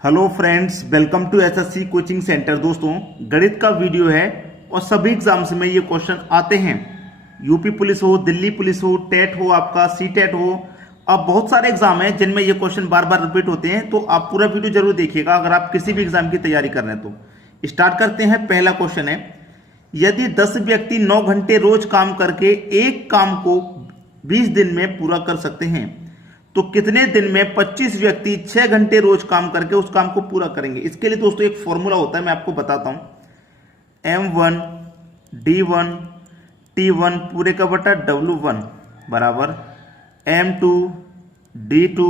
Hello friends, welcome to SSC coaching centre. दोस्तों, गणित का वीडियो है और सभी एग्जाम्स में ये क्वेश्चन आते हैं। यूपी पुलिस हो, दिल्ली पुलिस हो, टेट हो, आपका सी टेट हो, अब बहुत सारे एग्जाम हैं जिनमें ये क्वेश्चन बार बार रिपीट होते हैं। तो आप पूरा वीडियो जरूर देखिएगा अगर आप किसी भी एग्जाम की तैयारी कर रहे हैं। तो स्टार्ट करते हैं। पहला क्वेश्चन है, यदि 10 व्यक्ति 9 घंटे रोज काम करके एक काम को 20 दिन में पूरा कर सकते हैं, तो कितने दिन में 25 व्यक्ति 6 घंटे रोज काम करके उस काम को पूरा करेंगे। इसके लिए दोस्तों एक फॉर्मूला होता है, मैं आपको बताता हूं। M1 D1 T1 पूरे का बटा W1 बराबर M2 D2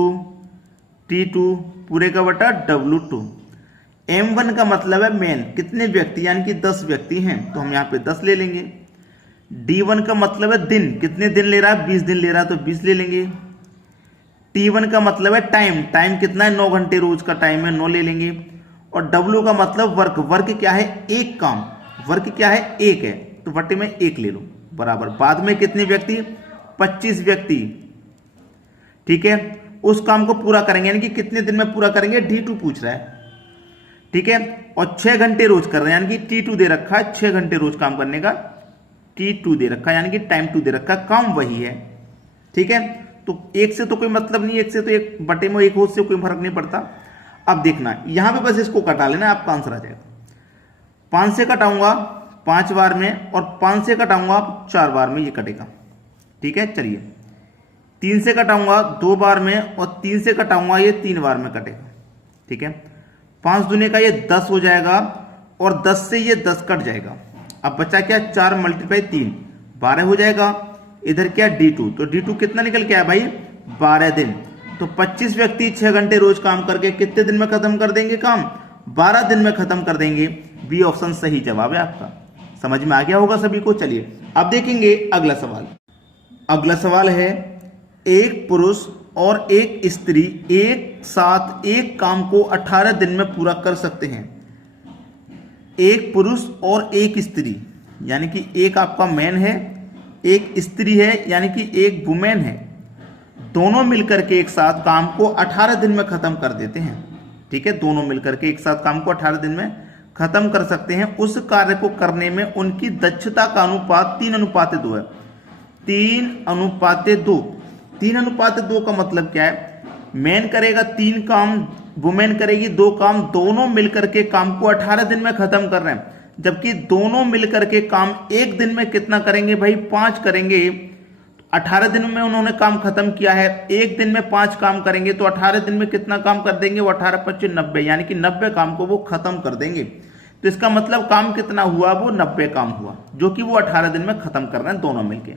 T2 पूरे का बटा W2। M1 का मतलब है मेन, कितने व्यक्ति, यानी कि 10 व्यक्ति हैं, तो हम यहां पे 10 ले लेंगे। D1 का मतलब है दिन, कितने दिन ले रहा है, 20 दिन ले रहा है, तो 20 ले लेंगे। T1 का मतलब है टाइम, टाइम कितना है, 9 घंटे रोज का टाइम है, 9 ले लेंगे। और W का मतलब वर्क, वर्क क्या है, एक काम, वर्क क्या है, एक है, तो बटे में 1 ले लो बराबर। बाद में कितने व्यक्ति, 25 व्यक्ति, ठीक है, उस काम को पूरा करेंगे, यानी कि कितने दिन में पूरा करेंगे, D2 पूछ रहा है, ठीक है। और 6 घंटे रोज कर रहे हैं, यानी कि T2 दे रखा है, 6 घंटे रोज काम करने का T2 दे रखा है, यानी कि टाइम 2 दे रखा है, काम वही है, ठीक है। तो 1 से तो कोई मतलब नहीं, 1 से तो 1 बटे में 1 हो, उससे कोई फर्क नहीं पड़ता। अब देखना यहां पे बस इसको कटा लेना, आपका आंसर आ जाएगा। 5 से कटाऊंगा 5 बार में, और 5 से कटाऊंगा 4 बार में, ये कटेगा, ठीक है। चलिए 3 से कटाऊंगा 2 बार में, और 3 से कटाऊंगा ये 3 बार में कटेगा, ठीक है। 5 दूने का ये 10 हो जाएगा, और 10 से ये 10 कट जाएगा। अब बचा क्या, 4 × 3 12 हो जाएगा। इधर क्या D2, तो D2 कितना निकल के आया भाई, 12 दिन। तो 25 व्यक्ति 6 घंटे रोज काम करके कितने दिन में खत्म कर देंगे काम, 12 दिन में खत्म कर देंगे। बी ऑप्शन सही जवाब है आपका। समझ में आ गया होगा सभी को। चलिए अब देखेंगे अगला सवाल। अगला सवाल है, एक पुरुष और एक स्त्री एक साथ एक काम को 18 दिन में पूरा कर सकते हैं। एक पुरुष और एक स्त्री, यानी कि एक आपका मैन है, एक स्त्री है, यानी कि एक वुमेन है, दोनों मिलकर के एक साथ काम को 18 दिन में खत्म कर देते हैं, ठीक है। दोनों मिलकर के एक साथ काम को 18 दिन में खत्म कर सकते हैं। उस कार्य को करने में उनकी दक्षता का अनुपात 3:2 है। 3:2, 3:2 का मतलब क्या है, मैन करेगा 3 काम, वुमेन करेगी 2 काम, दोनों मिलकर के काम को 18 दिन में खत्म कर रहे हैं। जबकि दोनों मिलकर के काम एक दिन में कितना करेंगे भाई, 5 करेंगे। 18 दिन में उन्होंने काम खत्म किया है, एक दिन में 5 काम करेंगे, तो 18 दिन में कितना काम कर देंगे, वो 18 × 25 90, यानी कि 90 काम को वो खत्म कर देंगे। तो इसका मतलब काम कितना हुआ, वो 90 काम हुआ, जो कि वो 18 दिन में खत्म कर रहे हैं दोनों मिलके।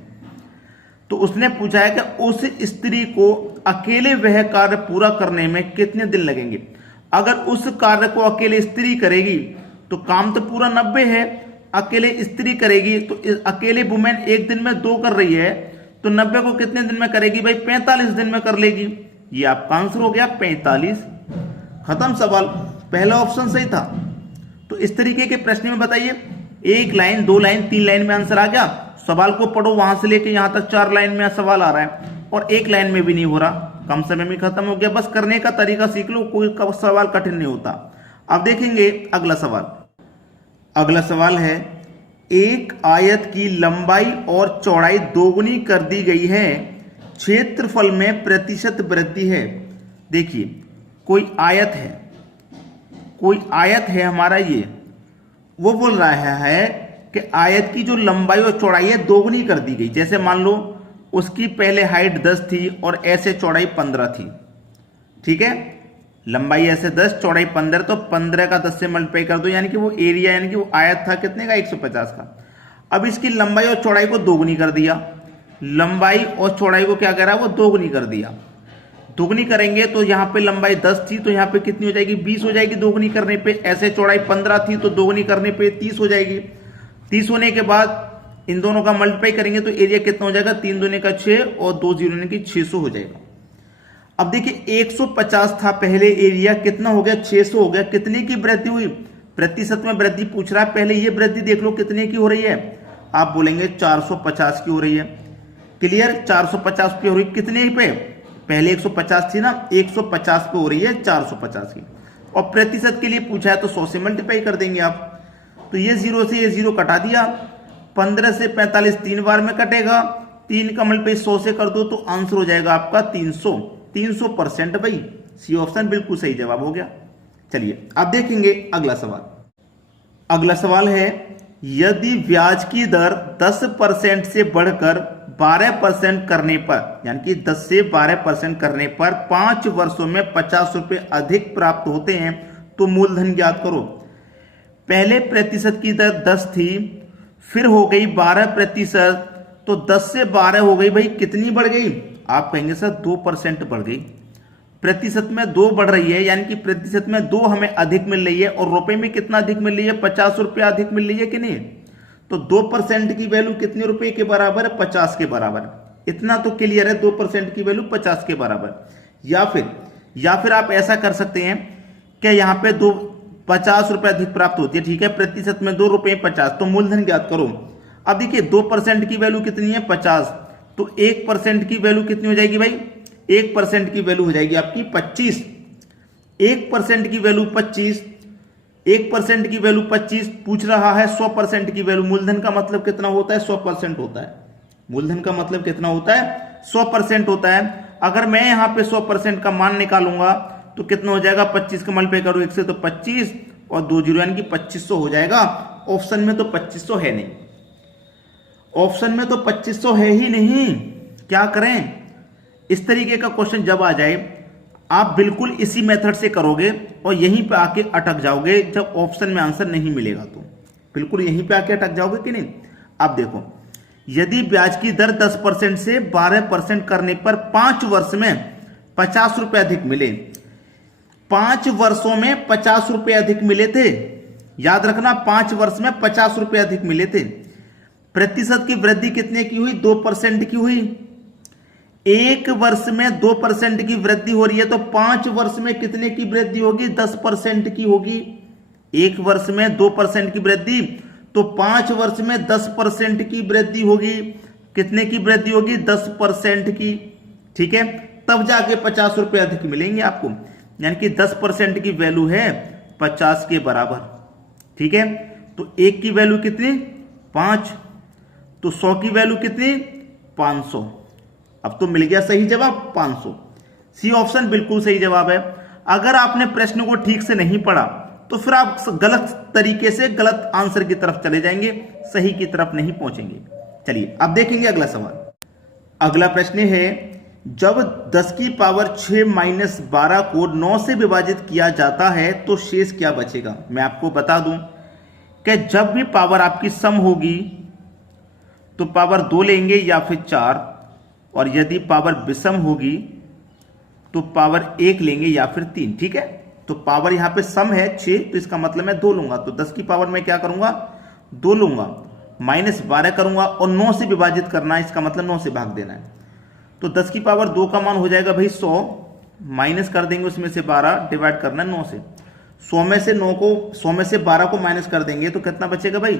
तो उसने पूछा है कि उस स्त्री को अकेले वह कार्य पूरा करने में कितने दिन लगेंगे। अगर उस कार्य को अकेले स्त्री करेगी तो काम तो पूरा 90 है, अकेले स्त्री करेगी तो अकेले वुमेन एक दिन में 2 कर रही है, तो 90 को कितने दिन में करेगी भाई, 45 दिन में कर लेगी। ये आपका आंसर हो गया 45। खत्म सवाल, पहला ऑप्शन सही था। तो इस तरीके के प्रश्न में बताइए, 1 लाइन 2 लाइन 3 लाइन में आंसर आ गया। सवाल को पढ़ो, वहां से लेके यहां तक 4 लाइन में सवाल आ रहा है, और 1 लाइन में भी नहीं हो रहा, कम समय में खत्म हो गया। बस करने का तरीका सीख लो, कोई सवाल कठिन नहीं होता। अब देखेंगे अगला सवाल। अगला सवाल है, एक आयत की लंबाई और चौड़ाई दोगुनी कर दी गई है, क्षेत्रफल में प्रतिशत वृद्धि है। देखिए कोई आयत है, कोई आयत है हमारा, ये वो बोल रहा है कि आयत की जो लंबाई और चौड़ाई है दोगुनी कर दी गई। जैसे मान लो उसकी पहले हाइट 10 थी और ऐसे चौड़ाई 15 थी, ठीक है। लंबाई ऐसे 10, चौड़ाई 15, तो 15 का 10 से मल्टीप्लाई कर दो, यानी कि वो एरिया, यानी कि वो आयत था कितने का, 150 का। अब इसकी लंबाई और चौड़ाई को दोगुनी कर दिया, लंबाई और चौड़ाई को क्या कह रहा है, वो दोगुनी कर दिया। दोगुनी करेंगे तो यहाँ पे लंबाई 10 थी, तो यहाँ पे कितनी हो जाएगी, 20 हो जाएगी दोगुनी करने पे। ऐसे चौड़ाई 15 थी, तो दोगुनी करने पे 30 हो जाएगी। 30 होने के बाद इन दोनों का मल्टीप्लाई करेंगे तो एरिया कितना हो जाएगा, 3 दूने का 6 और 2 जीरो की 600 हो जाएगा। अब देखिए 150 था पहले, एरिया कितना हो गया, 600 हो गया। कितने की वृद्धि हुई, प्रतिशत में वृद्धि पूछ रहा है। पहले ये वृद्धि देख लो कितने की हो रही है, आप बोलेंगे 450 की हो रही है। क्लियर, 450 पे हो रही, कितने पे, पहले 150 थी ना, 150 पे हो रही है 450 की। और प्रतिशत के लिए पूछा है तो 100 से मल्टीप्लाई कर देंगे आप। तो ये 0 से ये 0 कटा दिया, 15 से 45 3 बार में कटेगा, 3 का मल्टीप्लाई 100 से कर दो तो आंसर हो जाएगा आपका 300% भाई। सी ऑप्शन बिल्कुल सही जवाब हो गया। चलिए अब देखेंगे अगला सवाल। अगला सवाल है, यदि ब्याज की दर 10% से बढ़कर 12% करने पर, यानी कि 10 से 12% करने पर 5 वर्षों में 50 रुपए अधिक प्राप्त होते हैं तो मूलधन ज्ञात करो। पहले प्रतिशत की दर 10 थी, फिर हो गई 12%, तो 10 से 12 हो गई भाई, कितनी बढ़ गई? आप कहेंगे सर 2% बढ़ गई। प्रतिशत में 2 बढ़ रही है, यानी कि प्रतिशत में 2 हमें अधिक मिल रही है, और रुपए में कितना अधिक मिल रही है? 50 रुपया अधिक मिल रही है कि नहीं? तो 2% की वैल्यू कितने रुपए के बराबर है? 50 के बराबर। इतना तो क्लियर है, 2% की वैल्यू 50 के बराबर। या फिर आप ऐसा कर सकते हैं कि यहाँ पे 50 रुपए अधिक प्राप्त होती है, ठीक है, प्रतिशत में 2 रुपए 50, तो मूलधन ज्ञात करो। अब देखिए 2% की वैल्यू कितनी है? 50, तो 1% की वैल्यू कितनी हो जाएगी भाई? 1% की वैल्यू हो जाएगी आपकी 25। 1% की वैल्यू 25, 1% की वैल्यू 25, पूछ रहा है 100% की वैल्यू। मूलधन का मतलब कितना होता है? 100% होता है। मूलधन का मतलब कितना होता है? 100% होता है। अगर मैं यहां पे 100% का मान निकालूंगा तो कितना हो जाएगा? 25 का मल्टीप्लाई करो 1 से तो 25 और 2 जीरो यानी कि 2500 हो जाएगा। ऑप्शन में तो 2500 है नहीं, ऑप्शन में तो 2500 है ही नहीं। क्या करें? इस तरीके का क्वेश्चन जब आ जाए आप बिल्कुल इसी मेथड से करोगे और यहीं पे आके अटक जाओगे। जब ऑप्शन में आंसर नहीं मिलेगा तो बिल्कुल यहीं पे आके अटक जाओगे कि नहीं। अब देखो, यदि ब्याज की दर 10% से 12% करने पर 5 वर्ष में 50 रुपए अधिक मिले, 5 वर्षों में 50 रुपए अधिक मिले थे, याद रखना 5 वर्ष में 50 रुपए अधिक मिले थे। प्रतिशत की वृद्धि कितने की हुई? 2% की हुई। 1 वर्ष में 2% की वृद्धि हो रही है तो 5 वर्ष में कितने की वृद्धि होगी? 10% की होगी। 1 वर्ष में 2% की वृद्धि तो 5 वर्ष में 10% की वृद्धि होगी। कितने की वृद्धि होगी? 10% की, ठीक है। तब जाके 50 रुपए अधिक मिलेंगे आपको, यानी कि 10% की वैल्यू है 50 के बराबर, ठीक है। तो 1 की वैल्यू कितनी? 5, तो 100 की वैल्यू कितनी? 500। अब तो मिल गया सही जवाब 500। सी ऑप्शन बिल्कुल सही जवाब है। अगर आपने प्रश्न को ठीक से नहीं पढ़ा तो फिर आप गलत तरीके से गलत आंसर की तरफ चले जाएंगे, सही की तरफ नहीं पहुंचेंगे। चलिए अब देखेंगे अगला सवाल। अगला प्रश्न है, जब 10 की पावर 6 माइनस 12 को 9 से विभाजित किया जाता है तो शेष क्या बचेगा। मैं आपको बता दूं कि जब भी पावर आपकी सम होगी तो पावर 2 लेंगे या फिर 4, और यदि पावर विषम होगी तो पावर 1 लेंगे या फिर 3, ठीक है। तो पावर यहां पे सम है 6, तो इसका मतलब मैं 2 लूंगा। तो 10 की पावर में क्या करूंगा? 2 लूंगा, माइनस 12 करूंगा और 9 से विभाजित करना है, इसका मतलब 9 से भाग देना है। तो 10 की पावर 2 का मान हो जाएगा भाई 100, माइनस कर देंगे उसमें से 12, डिवाइड करना है 9 से। 100 में से 12 को माइनस कर देंगे तो कितना बचेगा भाई?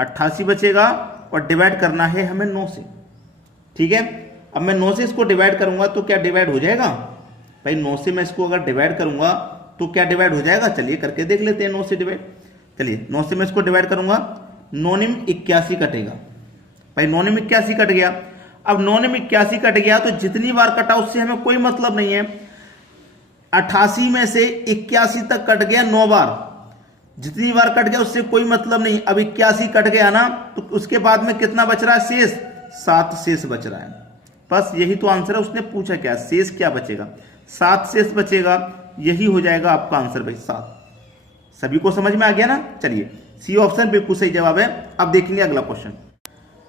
88 बचेगा, और डिवाइड करना है हमें 9 से, ठीक है। अब मैं 9 से इसको डिवाइड करूंगा तो क्या डिवाइड हो जाएगा भाई? 9 से मैं इसको अगर डिवाइड करूंगा तो क्या डिवाइड हो जाएगा? चलिए करके देख लेते हैं 9 से डिवाइड। चलिए 9 से मैं इसको डिवाइड करूंगा, 9 निम 81 कटेगा भाई। 9 निम 81 कट गया। अब 9 निम 81 कट गया तो जितनी बार कटा उससे हमें कोई मतलब नहीं है। 88 में से 81 तक कट गया 9 बार, जितनी बार कट गया उससे कोई मतलब नहीं। अब 81 कट गया ना, तो उसके बाद में कितना बच रहा है? शेष 7 शेष बच रहा है। बस यही तो आंसर है। उसने पूछा क्या? शेष क्या बचेगा? 7 शेष बचेगा, यही हो जाएगा आपका आंसर भाई 7। सभी को समझ में आ गया ना। चलिए सी ऑप्शन बिल्कुल सही जवाब है। अब देखेंगे अगला क्वेश्चन।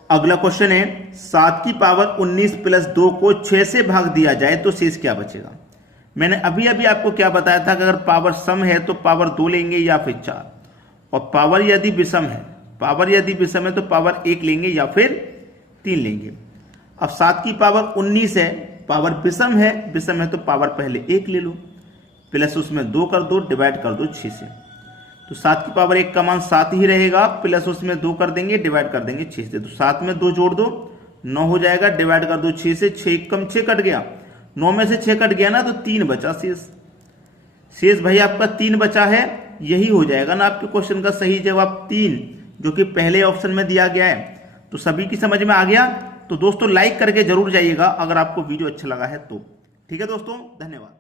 अगला क्वेश्चन है, 7 की पावर 19 प्लस 2 को 6 से भाग दिया जाए तो शेष क्या बचेगा। मैंने अभी आपको क्या बताया था कि अगर पावर सम है तो पावर 2 लेंगे या फिर 4, और पावर यदि विषम है तो पावर 1 लेंगे या फिर 3 लेंगे। अब 7 की पावर 19 है, पावर विषम है तो पावर पहले 1 ले लो, प्लस उसमें 2 कर दो, डिवाइड कर दो 6 से। तो 7 की पावर 1 का मान 7 ही रहेगा, प्लस उसमें 2 कर देंगे, डिवाइड कर देंगे 6 से। तो 7 में 2 जोड़ दो, 9 हो जाएगा, डिवाइड कर दो 6 से। 6 कम 6 कट गया, 9 में से 6 कट गया ना, तो 3 बचा शेष। शेष भाई आपका 3 बचा है, यही हो जाएगा ना आपके क्वेश्चन का सही जवाब 3, जो कि पहले ऑप्शन में दिया गया है। तो सभी की समझ में आ गया। तो दोस्तों लाइक करके जरूर जाइएगा अगर आपको वीडियो अच्छा लगा है तो। ठीक है दोस्तों, धन्यवाद।